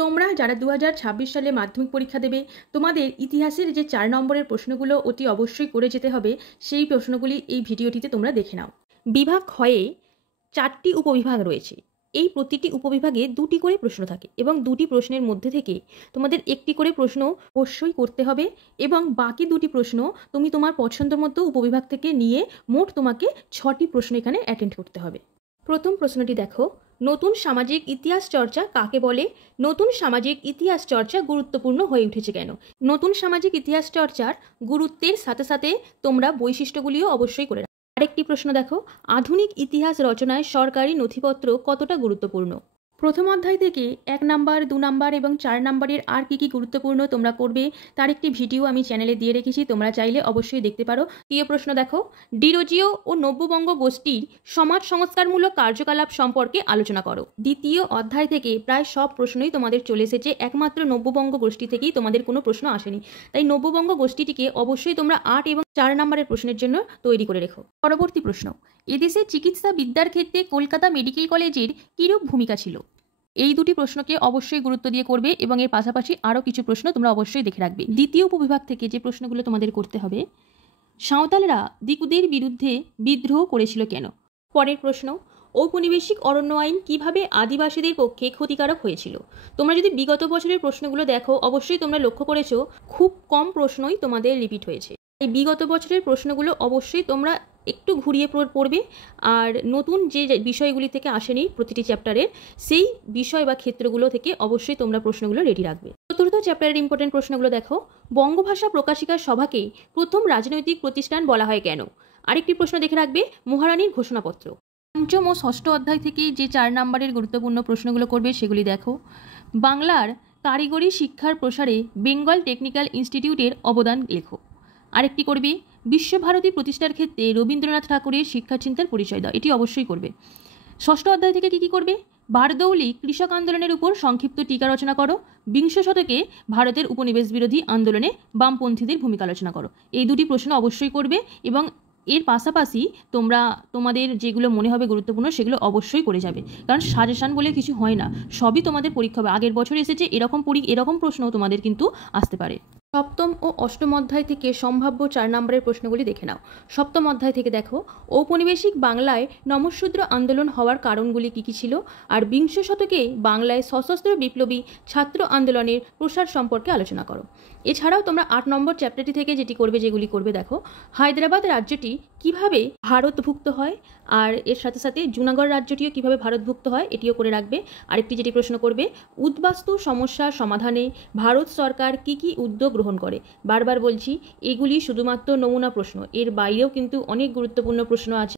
তোমরা যারা 2026 সালে মাধ্যমিক পরীক্ষা দেবে, তোমাদের ইতিহাসের যে 4 নম্বরের প্রশ্নগুলো অতি অবশ্যই করে যেতে হবে, সেই প্রশ্নগুলি এই ভিডিওটিতে তোমরা দেখে নাও। বিভাগ ক্ষয়ে 4টি উপবিভাগ রয়েছে। এই প্রতিটি উপবিভাগে 2টি করে প্রশ্ন থাকে এবং 2টি প্রশ্নের মধ্যে থেকে তোমাদের একটি করে প্রশ্ন অবশ্যই করতে হবে এবং বাকি 2টি প্রশ্ন তুমি তোমার পছন্দ মতো উপবিভাগ থেকে নিয়ে মোট তোমাকে 6টি প্রশ্ন এখানে অ্যাটেন্ড করতে হবে। প্রথম প্রশ্নটি দেখো, নতুন সামাজিক ইতিহাস চর্চা কাকে বলে? নতুন সামাজিক ইতিহাস চর্চা গুরুত্বপূর্ণ হয়ে উঠেছে কেন? নতুন সামাজিক ইতিহাস চর্চার গুরুত্বের সাথে সাথে তোমরা বৈশিষ্ট্যগুলিও অবশ্যই করে রাখো। আরেকটি প্রশ্ন দেখো, আধুনিক ইতিহাস রচনায় সরকারি নথিপত্র কতটা গুরুত্বপূর্ণ? প্রথম অধ্যায় থেকে 1 নাম্বার, 2 নাম্বার এবং 4 নাম্বারের আর কি গুরুত্বপূর্ণ তোমরা করবে তার একটি ভিডিও আমি চ্যানেলে দিয়ে রেখেছি, তোমরা চাইলে অবশ্যই দেখতে পারো। দ্বিতীয় প্রশ্ন দেখো, ডিরোজিও ও নব্যবঙ্গ গোষ্ঠীর সমাজ সংস্কারমূলক কার্যকলাপ সম্পর্কে আলোচনা করো। দ্বিতীয় অধ্যায় থেকে প্রায় সব প্রশ্নই তোমাদের চলে এসেছে, একমাত্র নব্যবঙ্গ গোষ্ঠী থেকেই তোমাদের কোনো প্রশ্ন আসেনি। তাই নব্যবঙ্গ গোষ্ঠীটিকে অবশ্যই তোমরা 8 এবং 4 নাম্বারের প্রশ্নের জন্য তৈরি করে রেখো। পরবর্তী প্রশ্ন, এদেশে চিকিৎসা বিদ্যার ক্ষেত্রে কলকাতা মেডিকেল কলেজের কিরূপ ভূমিকা ছিল? এই 2টি প্রশ্নকে অবশ্যই গুরুত্ব দিয়ে করবে এবং এর পাশাপাশি আরও কিছু প্রশ্ন তোমরা অবশ্যই দেখে রাখবে। দ্বিতীয় উপবিভাগ থেকে যে প্রশ্নগুলো তোমাদের করতে হবে, সাঁওতালরা দিকুদের বিরুদ্ধে বিদ্রোহ করেছিল কেন? পরের প্রশ্ন, ঔপনিবেশিক অরণ্য আইন কিভাবে আদিবাসীদের পক্ষে ক্ষতিকারক হয়েছিল? তোমরা যদি বিগত বছরের প্রশ্নগুলো দেখো, অবশ্যই তোমরা লক্ষ্য করেছো খুব কম প্রশ্নই তোমাদের রিপিট হয়েছে। এই বিগত বছরের প্রশ্নগুলো অবশ্যই তোমরা একটু ঘুরিয়ে পড়বে আর নতুন যে বিষয়গুলি থেকে আসেনি প্রতিটি চ্যাপ্টারের, সেই বিষয় বা ক্ষেত্রগুলো থেকে অবশ্যই তোমরা প্রশ্নগুলো রেডি রাখবে। চতুর্থ চ্যাপ্টারের ইম্পর্টেন্ট প্রশ্নগুলো দেখো, বঙ্গভাষা প্রকাশিকা সভাকে প্রথম রাজনৈতিক প্রতিষ্ঠান বলা হয় কেন? আরেকটি প্রশ্ন দেখে রাখবে, মহারানীর ঘোষণাপত্র। পঞ্চম ও ষষ্ঠ অধ্যায় থেকে যে 4 নাম্বারের গুরুত্বপূর্ণ প্রশ্নগুলো করবে সেগুলি দেখো, বাংলার কারিগরি শিক্ষার প্রসারে বেঙ্গল টেকনিক্যাল ইনস্টিটিউটের অবদান লেখো। আরেকটি করবে, বিশ্বভারতী প্রতিষ্ঠার ক্ষেত্রে রবীন্দ্রনাথ ঠাকুরের শিক্ষাচিন্তার পরিচয় দাও। এটি অবশ্যই করবে। ষষ্ঠ অধ্যায় থেকে কী করবে, বারদৌলি কৃষক আন্দোলনের উপর সংক্ষিপ্ত টিকা রচনা করো। বিংশ শতকে ভারতের উপনিবেশ বিরোধী আন্দোলনে বামপন্থীদের ভূমিকা আলোচনা করো। এই 2টি প্রশ্ন অবশ্যই করবে এবং এর পাশাপাশি তোমরা তোমাদের যেগুলো মনে হবে গুরুত্বপূর্ণ সেগুলো অবশ্যই করে যাবে, কারণ সাজেশান বলে কিছু হয় না, সবই তোমাদের পরীক্ষা হবে। আগের বছর এসেছে এরকম প্রশ্ন তোমাদের কিন্তু আসতে পারে। সপ্তম ও অষ্টম অধ্যায় থেকে সম্ভাব্য 4 নম্বরের প্রশ্নগুলি দেখে নাও। সপ্তম অধ্যায় থেকে দেখো, ঔপনিবেশিক বাংলায় নমশূদ্র আন্দোলন হওয়ার কারণগুলি কী কী ছিল, আর বিংশ শতকে বাংলায় সশস্ত্র বিপ্লবী ছাত্র আন্দোলনের প্রসার সম্পর্কে আলোচনা করো। এছাড়াও তোমরা 8 নম্বর চ্যাপ্টারটি থেকে যেগুলি করবে দেখো, হায়দ্রাবাদ রাজ্যটি কিভাবে ভারতভুক্ত হয়, আর এর সাথে সাথে জুনাগড় রাজ্যটিও কিভাবে ভারতভুক্ত হয় এটিও করে রাখবে। আরেকটি যেটি প্রশ্ন করবে, উদ্বাস্তু সমস্যার সমাধানে ভারত সরকার কি কি উদ্যোগ গ্রহণ করে? বারবার বলছি, এগুলি শুধুমাত্র নমুনা প্রশ্ন, এর বাইরেও কিন্তু অনেক গুরুত্বপূর্ণ প্রশ্ন আছে।